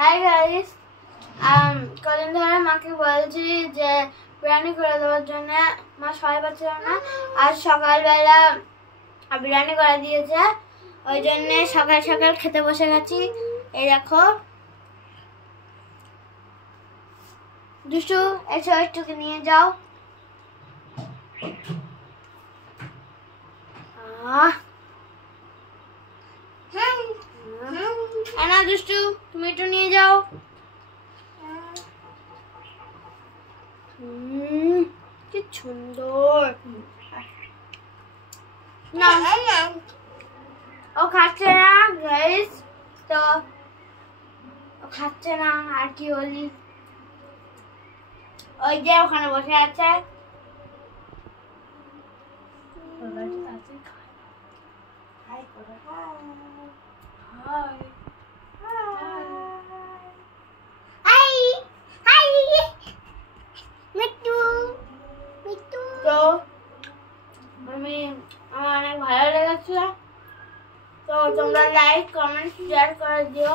Hi guys, কদিন ধরে মাকে বলছি যে বিরিয়ানি করে দেওয়ার জন্য। মা সবাই পাচ্ছিল না। আজ সকালবেলা বিরিয়ানি করে দিয়েছে, ওই জন্যে সকাল সকাল খেতে বসে গেছি। এই দেখো দুষ্টু, এসো একটুকে নিয়ে যাও। না দুষ্টু, তুমি একটু নিয়ে যাও। কি সুন্দর। না ও খাচ্ছে না গাইস, তো ও খাচ্ছে না। আর কি বলি, ওই যে ওখানে বসে আছে। তো আমার অনেক ভালো লেগেছিল, তো তোমরা লাইক কমেন্ট শেয়ার করে দিও।